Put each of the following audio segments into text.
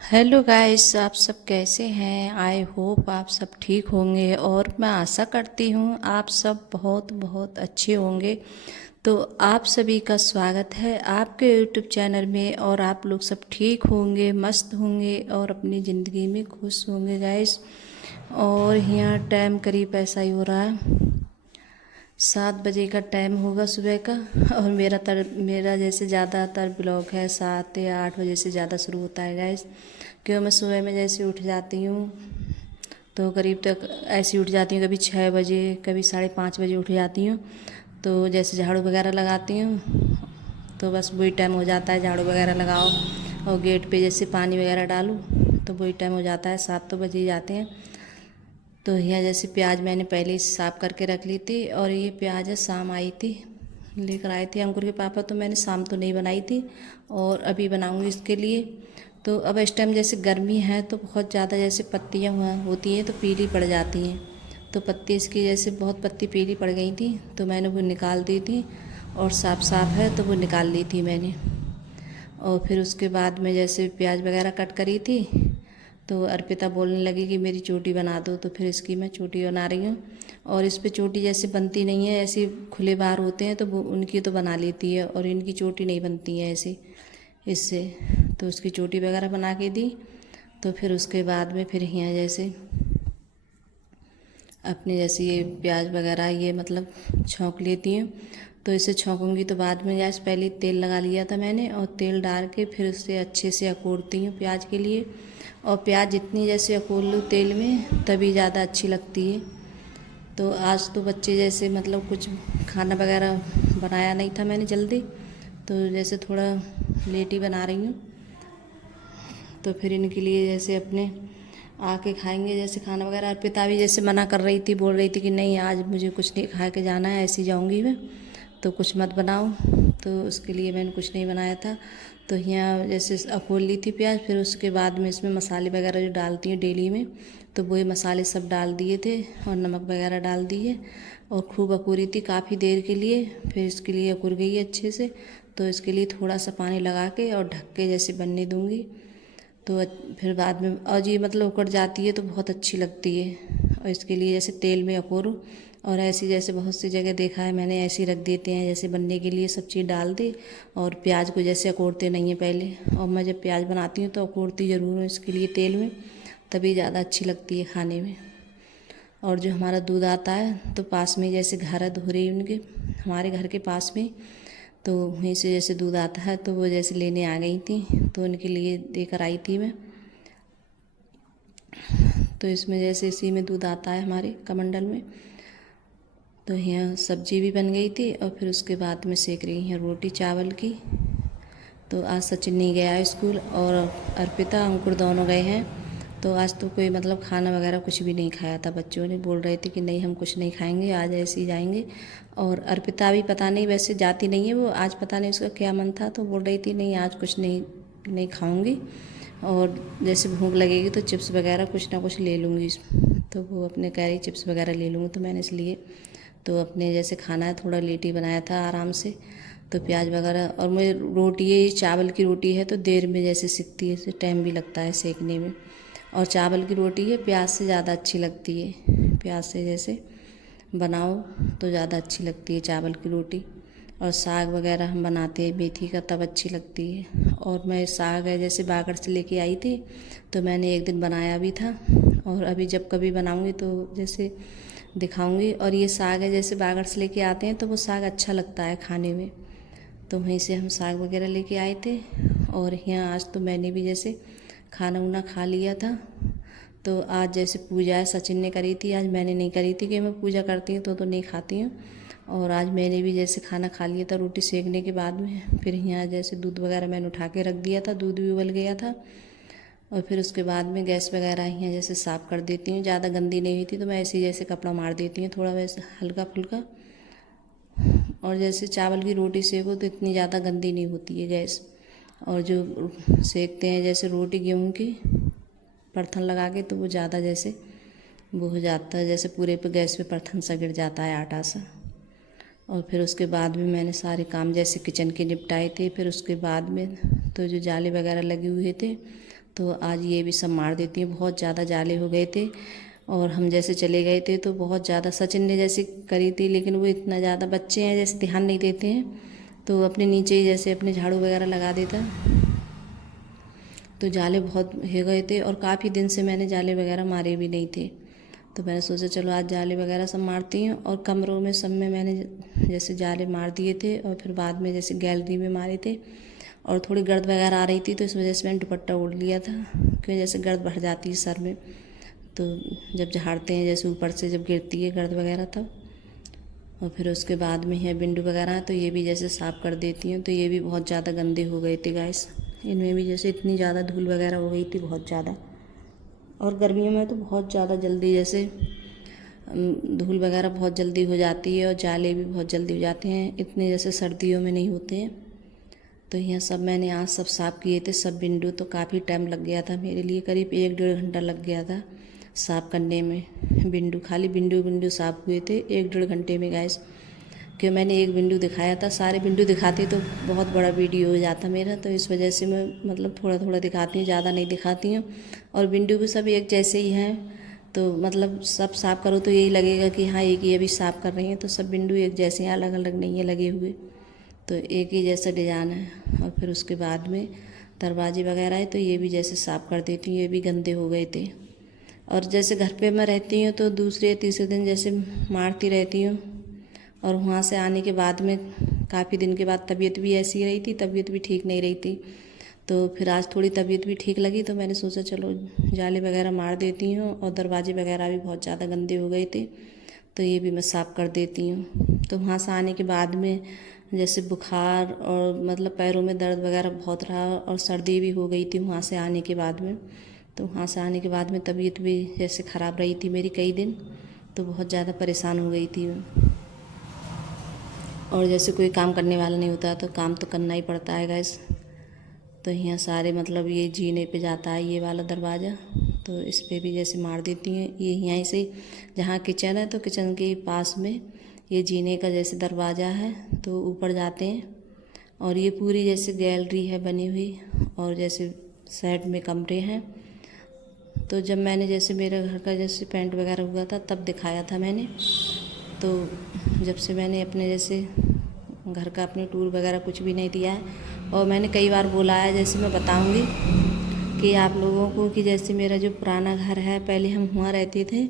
Hello guys, आप सब कैसे हैं। आई होप आप सब ठीक होंगे और मैं आशा करती हूँ आप सब बहुत बहुत अच्छे होंगे। तो आप सभी का स्वागत है आपके यूट्यूब चैनल में और आप लोग सब ठीक होंगे, मस्त होंगे और अपनी ज़िंदगी में खुश होंगे गाइस। और यहाँ टाइम करीब ऐसा ही हो रहा है, 7 बजे का टाइम होगा सुबह का। और मेरा जैसे ज़्यादातर ब्लॉग है 7 या 8 बजे से ज़्यादा शुरू होता है गैस। क्यों मैं सुबह में जैसे उठ जाती हूँ तो करीब तक ऐसी उठ जाती हूँ, कभी 6 बजे कभी 5:30 बजे उठ जाती हूँ। तो जैसे झाड़ू वगैरह लगाती हूँ तो बस वही टाइम हो जाता है, झाड़ू वगैरह लगाओ और गेट पे जैसे पानी वगैरह डालूँ तो वही टाइम हो जाता है, 7 तो बज ही जाते हैं। तो यह जैसे प्याज मैंने पहले ही साफ़ करके रख ली थी और ये प्याज है शाम आई थी, लेकर आए थे अंकुर के पापा। तो मैंने शाम तो नहीं बनाई थी और अभी बनाऊंगी इसके लिए। तो अब इस टाइम जैसे गर्मी है तो बहुत ज़्यादा जैसे पत्तियाँ होती हैं तो पीली पड़ जाती हैं। तो पत्ती इसकी जैसे बहुत पत्ती पीली पड़ गई थी तो मैंने वो निकाल दी थी। और साफ साफ है तो वो निकाल ली थी मैंने। और फिर उसके बाद में जैसे प्याज वगैरह कट करी थी तो अर्पिता बोलने लगी कि मेरी चोटी बना दो, तो फिर इसकी मैं चोटी बना रही हूँ। और इस पे चोटी जैसे बनती नहीं है, ऐसे खुले बार होते हैं तो वो उनकी तो बना लेती है और इनकी चोटी नहीं बनती है ऐसे इससे। तो उसकी चोटी वगैरह बना के दी। तो फिर उसके बाद में फिर यहाँ जैसे अपने जैसे ये प्याज वगैरह ये मतलब छौंक लेती हूँ। तो इसे छौंकूंगी तो बाद में गैस पहले तेल लगा लिया था मैंने और तेल डाल के फिर उसे अच्छे से अकोड़ती हूँ प्याज के लिए। और प्याज जितनी जैसे अकोड़ लूँ तेल में तभी ज़्यादा अच्छी लगती है। तो आज तो बच्चे जैसे मतलब कुछ खाना वगैरह बनाया नहीं था मैंने जल्दी, तो जैसे थोड़ा लेट ही बना रही हूँ। तो फिर इनके लिए जैसे अपने आके खाएंगे जैसे खाना वगैरह। अर्पिता भी जैसे मना कर रही थी, बोल रही थी कि नहीं आज मुझे कुछ नहीं खा के जाना है, ऐसी जाऊंगी मैं, तो कुछ मत बनाओ। तो उसके लिए मैंने कुछ नहीं बनाया था। तो यहाँ जैसे अकोल ली थी प्याज, फिर उसके बाद में इसमें मसाले वगैरह जो डालती हूँ डेली में, तो वही मसाले सब डाल दिए थे और नमक वगैरह डाल दिए और खूब अकूरी थी काफ़ी देर के लिए। फिर इसके लिए अकुर गई अच्छे से। तो इसके लिए थोड़ा सा पानी लगा के और ढक के जैसे बनने दूँगी। तो फिर बाद में और ये मतलब उकड़ जाती है तो बहुत अच्छी लगती है। और इसके लिए जैसे तेल में अकोरो और ऐसी जैसे बहुत सी जगह देखा है मैंने, ऐसे ही रख देते हैं जैसे बनने के लिए सब चीज़ डाल दी। और प्याज को जैसे अकोड़ते नहीं है पहले, और मैं जब प्याज बनाती हूँ तो अकोड़ती ज़रूर हूँ इसके लिए तेल में, तभी ज़्यादा अच्छी लगती है खाने में। और जो हमारा दूध आता है तो पास में जैसे घर है दोहरी उनके, हमारे घर के पास में, तो वहीं से जैसे दूध आता है तो वो जैसे लेने आ गई थी तो उनके लिए देकर आई थी मैं। तो इसमें जैसे इसी में दूध आता है हमारे कमंडल में। तो यहाँ सब्जी भी बन गई थी और फिर उसके बाद में सेक रही हैं रोटी चावल की। तो आज सचिन नहीं गया है स्कूल और अर्पिता अंकुर दोनों गए हैं। तो आज तो कोई मतलब खाना वगैरह कुछ भी नहीं खाया था, बच्चों ने बोल रहे थे कि नहीं हम कुछ नहीं खाएंगे आज, ऐसे ही जाएंगे। और अर्पिता भी पता नहीं वैसे जाती नहीं है वो, आज पता नहीं उसका क्या मन था तो बोल रही थी नहीं आज कुछ नहीं खाऊंगी और जैसे भूख लगेगी तो चिप्स वगैरह कुछ ना कुछ ले लूँगी। तो वो अपने कह रही चिप्स वगैरह ले लूँगी, तो मैंने इसलिए तो अपने जैसे खाना है थोड़ा लेट ही बनाया था आराम से। तो प्याज वगैरह और मैं रोटी ये चावल की रोटी है तो देर में जैसे सिकती है, टाइम भी लगता है सेकने में। और चावल की रोटी है प्याज से ज़्यादा अच्छी लगती है, प्याज से जैसे बनाओ तो ज़्यादा अच्छी लगती है चावल की रोटी। और साग वगैरह हम बनाते हैं मेथी का तब अच्छी लगती है। और मैं साग है जैसे बागड़ से लेके आई थी तो मैंने एक दिन बनाया भी था और अभी जब कभी बनाऊंगी तो जैसे दिखाऊंगी। और ये साग है जैसे बागड़ से लेके आते हैं तो वो साग अच्छा लगता है खाने में, तो वहीं से हम साग वगैरह लेके आए थे। और यहाँ आज तो मैंने भी जैसे खाना उना खा लिया था। तो आज जैसे पूजा है सचिन ने करी थी, आज मैंने नहीं करी थी कि मैं पूजा करती हूँ तो नहीं खाती हूँ। और आज मैंने भी जैसे खाना खा लिया था रोटी सेकने के बाद में। फिर यहाँ जैसे दूध वगैरह मैंने उठा के रख दिया था, दूध भी उबल गया था। और फिर उसके बाद में गैस वगैरह यहाँ जैसे साफ़ कर देती हूँ, ज़्यादा गंदी नहीं हुई थी तो मैं ऐसे ही जैसे कपड़ा मार देती हूँ थोड़ा वैसे हल्का फुल्का। और जैसे चावल की रोटी सेको तो इतनी ज़्यादा गंदी नहीं होती है गैस। और जो सेकते हैं जैसे रोटी गेहूँ की परथन लगा के तो वो ज़्यादा जैसे वो हो जाता है, जैसे पूरे पे गैस पे परथन सा गिर जाता है आटा सा। और फिर उसके बाद भी मैंने सारे काम जैसे किचन के निपटाए थे। फिर उसके बाद में तो जो जाले वगैरह लगे हुए थे तो आज ये भी सब मार देती हूँ। बहुत ज़्यादा जाले हो गए थे और हम जैसे चले गए थे तो बहुत ज़्यादा सचिन ने जैसे करी थी, लेकिन वो इतना ज़्यादा बच्चे हैं जैसे ध्यान नहीं देते हैं, तो अपने नीचे ही जैसे अपने झाड़ू वगैरह लगा देता। तो जाले बहुत हो गए थे और काफ़ी दिन से मैंने जाले वगैरह मारे भी नहीं थे, तो मैंने सोचा चलो आज जाले वगैरह सब मारती हूँ। और कमरों में सब में मैंने जैसे जाले मार दिए थे और फिर बाद में जैसे गैलरी में मारे थे। और थोड़ी गर्द वगैरह आ रही थी तो इस वजह से मैंने दुपट्टा ओढ़ लिया था, क्योंकि जैसे गर्द बढ़ जाती है सर में, तो जब झाड़ते हैं जैसे ऊपर से जब गिरती है गर्द वगैरह तब। और फिर उसके बाद में है बिंडू वगैरह, तो ये भी जैसे साफ़ कर देती हूँ। तो ये भी बहुत ज़्यादा गंदे हो गए थे गाइस, इनमें भी जैसे इतनी ज़्यादा धूल वगैरह हो गई थी बहुत ज़्यादा। और गर्मियों में तो बहुत ज़्यादा जल्दी जैसे धूल वगैरह बहुत जल्दी हो जाती है और जाले भी बहुत जल्दी हो जाते हैं, इतने जैसे सर्दियों में नहीं होते हैं। तो यह सब मैंने आज सब साफ़ किए थे सब बिंडू, तो काफ़ी टाइम लग गया था मेरे लिए, करीब 1-1.5 घंटा लग गया था साफ़ करने में। बिंडू खाली बिंडू साफ़ हुए थे 1-1.5 घंटे में गाइस, कि मैंने एक बिंडू दिखाया था। सारे बिंडू दिखाती तो बहुत बड़ा वीडियो हो जाता मेरा, तो इस वजह से मैं मतलब थोड़ा थोड़ा दिखाती हूँ, ज़्यादा नहीं दिखाती हूँ। और बिंडू भी सब एक जैसे ही हैं, तो मतलब सब साफ़ करो तो यही लगेगा कि हाँ एक ही अभी साफ़ कर रही हैं, तो सब बिंडू एक जैसे हैं, अलग अलग नहीं है लगे हुए, तो एक ही जैसा डिज़ाइन है। और फिर उसके बाद में दरवाजे वगैरह है तो ये भी जैसे साफ़ कर देती हूँ, ये भी गंदे हो गए थे। और जैसे घर पे मैं रहती हूँ तो दूसरे या तीसरे दिन जैसे मारती रहती हूँ। और वहाँ से आने के बाद में काफ़ी दिन के बाद तबीयत भी ऐसी रही थी, तबीयत भी ठीक नहीं रही थी, तो फिर आज थोड़ी तबीयत भी ठीक लगी, तो मैंने सोचा चलो जाले वगैरह मार देती हूँ। और दरवाजे वगैरह भी बहुत ज़्यादा गंदे हो गए थे, तो ये भी मैं साफ़ कर देती हूँ। तो वहाँ से आने के बाद में जैसे बुखार और मतलब पैरों में दर्द वगैरह बहुत रहा और सर्दी भी हो गई थी वहाँ से आने के बाद में। तो वहाँ से आने के बाद में तबीयत भी जैसे ख़राब रही थी मेरी कई दिन, तो बहुत ज़्यादा परेशान हो गई थी मैं। और जैसे कोई काम करने वाला नहीं होता तो काम तो करना ही पड़ता है गैस। तो यहाँ सारे मतलब ये जीने पे जाता है ये वाला दरवाज़ा, तो इस पे भी जैसे मार देती हैं। ये यहीं से जहाँ किचन है तो किचन के पास में ये जीने का जैसे दरवाज़ा है, तो ऊपर जाते हैं। और ये पूरी जैसे गैलरी है बनी हुई और जैसे साइड में कमरे हैं। तो जब मैंने जैसे मेरे घर का जैसे पेंट वगैरह हुआ था तब दिखाया था मैंने, तो जब से मैंने अपने जैसे घर का अपने टूर वगैरह कुछ भी नहीं दिया है। और मैंने कई बार बोला है, जैसे मैं बताऊंगी कि आप लोगों को, कि जैसे मेरा जो पुराना घर है पहले हम वहाँ रहते थे,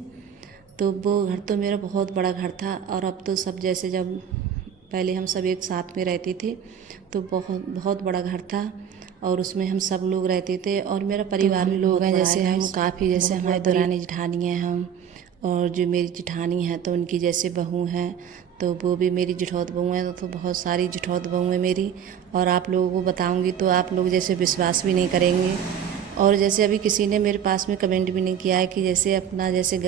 तो वो घर तो मेरा बहुत बड़ा घर था। और अब तो सब जैसे जब पहले हम सब एक साथ में रहते थे तो बहुत बहुत बड़ा घर था और उसमें हम सब लोग रहते थे। और मेरा परिवार भी लोग हैं जैसे हम काफ़ी जैसे हमारी दरानी जेठानी हैं हम, और जो मेरी जेठानी है तो उनकी जैसे बहू हैं, तो वो भी मेरी जेठौत बहू हैं, तो बहुत सारी जेठौत बहू हैं मेरी। और आप लोगों को बताऊंगी तो आप लोग जैसे विश्वास भी नहीं करेंगे। और जैसे अभी किसी ने मेरे पास में कमेंट भी नहीं किया है कि जैसे अपना जैसे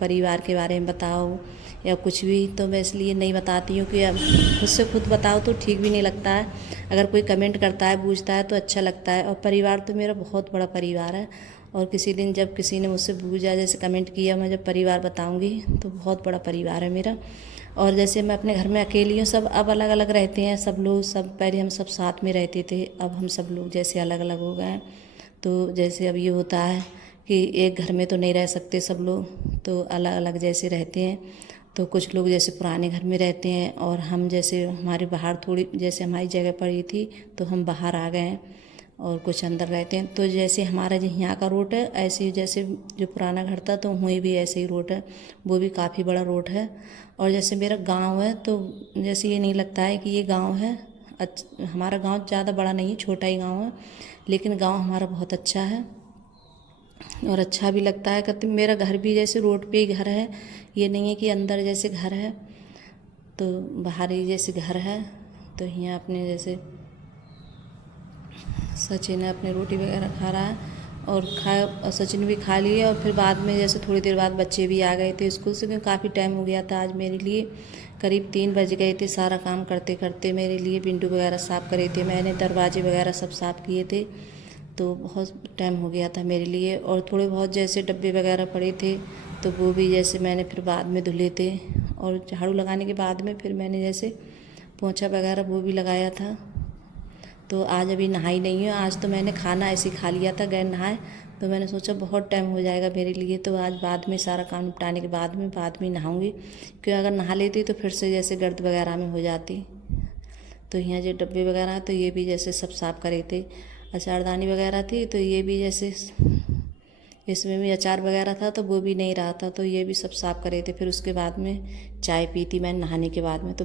परिवार के बारे में बताओ या कुछ भी, तो मैं इसलिए नहीं बताती हूँ कि अब खुद से खुद बताओ तो ठीक भी नहीं लगता है। अगर कोई कमेंट करता है पूछता है तो अच्छा लगता है। और परिवार तो मेरा बहुत बड़ा परिवार है, और किसी दिन जब किसी ने मुझसे पूछा जैसे कमेंट किया, मैं जब परिवार बताऊंगी तो बहुत बड़ा परिवार है मेरा। और जैसे मैं अपने घर में अकेली हूँ, सब अब अलग अलग रहते हैं सब लोग, सब पहले हम सब साथ में रहते थे, अब हम सब लोग जैसे अलग अलग हो गए हैं। तो जैसे अब ये होता है कि एक घर में तो नहीं रह सकते सब लोग, तो अलग अलग जैसे रहते हैं। तो कुछ लोग जैसे पुराने घर में रहते हैं और हम जैसे हमारे बाहर थोड़ी जैसे हमारी जगह पड़ी थी तो हम बाहर आ गए हैं, और कुछ अंदर रहते हैं। तो जैसे हमारा जो यहाँ का रोड है ऐसे ही जैसे जो पुराना घर था तो वहीं भी ऐसे ही रोड है, वो भी काफ़ी बड़ा रोड है। और जैसे मेरा गांव है तो जैसे ये नहीं लगता है कि ये गांव है। हमारा गांव ज़्यादा बड़ा नहीं है, छोटा ही गांव है, लेकिन गांव हमारा बहुत अच्छा है और अच्छा भी लगता है। कहते मेरा घर भी जैसे रोड पे ही घर है, ये नहीं है कि अंदर जैसे घर है, तो बाहर ही जैसे घर है। तो यहाँ अपने जैसे सचिन है अपने रोटी वगैरह खा रहा है और सचिन भी खा लिए। और फिर बाद में जैसे थोड़ी देर बाद बच्चे भी आ गए थे स्कूल से, क्योंकि काफ़ी टाइम हो गया था आज मेरे लिए, करीब 3 बज गए थे। सारा काम करते करते मेरे लिए विंडो वगैरह साफ़ करे थे मैंने, दरवाजे वगैरह सब साफ़ किए थे, तो बहुत टाइम हो गया था मेरे लिए। और थोड़े बहुत जैसे डब्बे वगैरह पड़े थे तो वो भी जैसे मैंने फिर बाद में धुले थे। और झाड़ू लगाने के बाद में फिर मैंने जैसे पोंछा वगैरह वो भी लगाया था। तो आज अभी नहाई नहीं हूँ। आज तो मैंने खाना ऐसे ही खा लिया था, गए नहाए। तो मैंने सोचा बहुत टाइम हो जाएगा मेरे लिए, तो आज बाद में सारा काम निपटाने के बाद में नहाऊंगी, क्योंकि अगर नहा लेती तो फिर से जैसे गर्द वगैरह में हो जाती। तो यहाँ जो डब्बे वगैरह तो ये भी जैसे सब साफ़ करे थे। अचारदानी वगैरह थी तो ये भी जैसे इसमें भी अचार वगैरह था तो वो भी नहीं रहा था, तो ये भी सब साफ़ करे थे। फिर उसके बाद में चाय पी थी मैंने नहाने के बाद में। तो